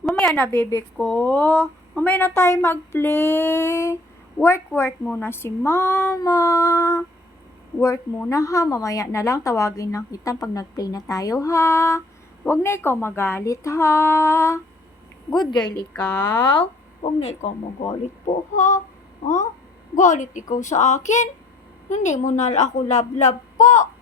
Mamaya na, bebe ko. Mamaya na tayo mag-play. Work muna si mama. Work muna ha. Mamaya na lang. Tawagin lang kita pag nag-play na tayo ha. Huwag na ikaw magalit ha. Good girl ikaw. Huwag na ikaw magalit po ha. Ha? Galit ikaw sa akin. Hindi mo na ako love po.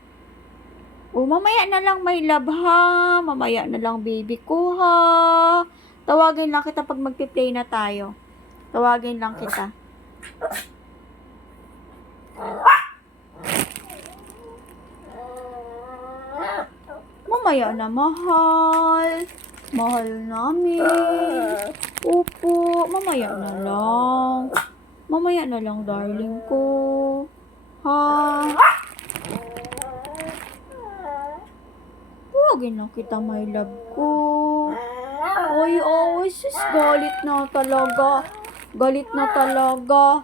O, mamaya na lang may love ha. Mamaya na lang baby ko ha. Tawagin lang kita pag magpi-play na tayo. Tawagin lang kita. Mamaya na, mahal. Mahal namin. Opo, mamaya na lang. Mamaya na lang, darling ko. Ha? Tawagin lang kita, my love ko. Ay, sis, galit na talaga. Galit na talaga.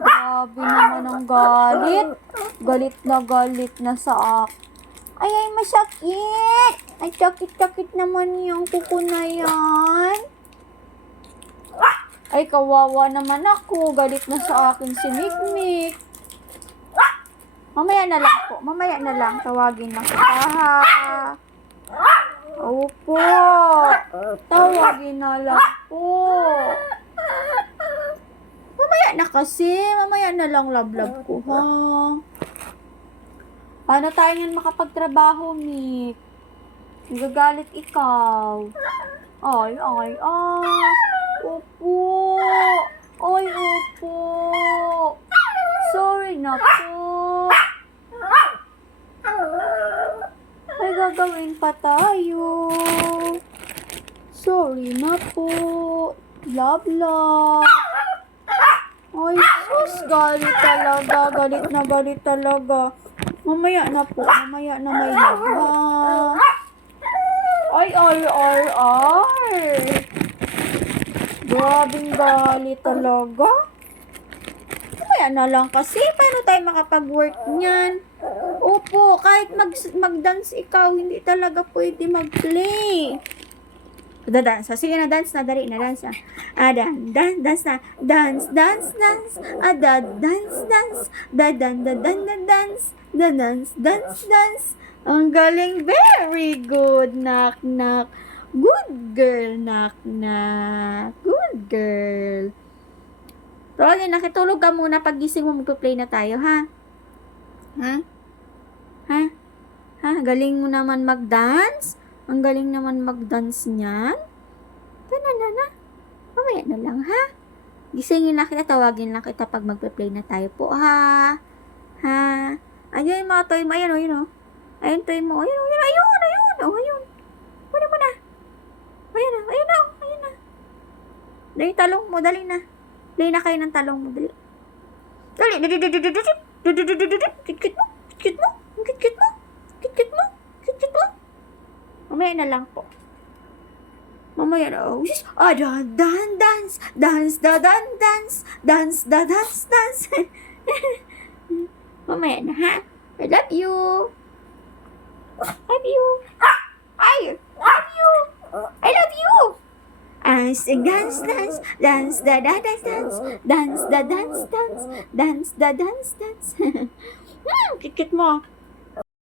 Grabe naman ang galit. Galit na sa akin. Ay, masakit. Ay, sakit naman yung kuko na yan. Ay, kawawa naman ako. Galit na sa akin si Mikmik. Mamaya na lang po. Mamaya na lang. Tawagin lang kita ha. Opo. Tawagin na lang po. Mamaya na kasi. Mamaya na lang love ko ha. Paano tayo yan makapagtrabaho, Mik? Nagagalit ikaw. Ay. Opo. Ay, opo. Sorry na po. Ay, gagawin pa tayo. Sorry na po. Love. Ay, sus, galit talaga. Galit talaga. Mamaya na po. Mamaya na may love ha. Ay. Grabing galit talaga. Mamaya na lang kasi. Paano tayo makapag-work niyan? Opo, kahit mag-dance ikaw, hindi talaga pwede mag-play. Dance. Sige na, dance na. Dali na, dance na. Dance na. Dance. Dance. Ang galing. Very good. Knock. Good girl, knock. Good girl. Roland, nakitulog ka muna. Pag-gising mo, magpa-play na tayo, ha? Ha? Galing mo naman mag-dance? Ang galing naman mag-dance niyan. Na. Mamaya na lang, ha? Gisingin na kita, tawagin lang kita pag magpe-play na tayo po, ha? Ha? Ayun yung mga toy mo. Ayun, Ayun, toy mo. Ayun. Pwede mo na. Ayun na. Dali, talong mo. Dali na. Play na kayo ng talong mo. Dali. Kit mo. Mamaya na lang po. Mamaya na. Dance. Mamaya na, ha? I love you. I love you. Dance. Kit mo.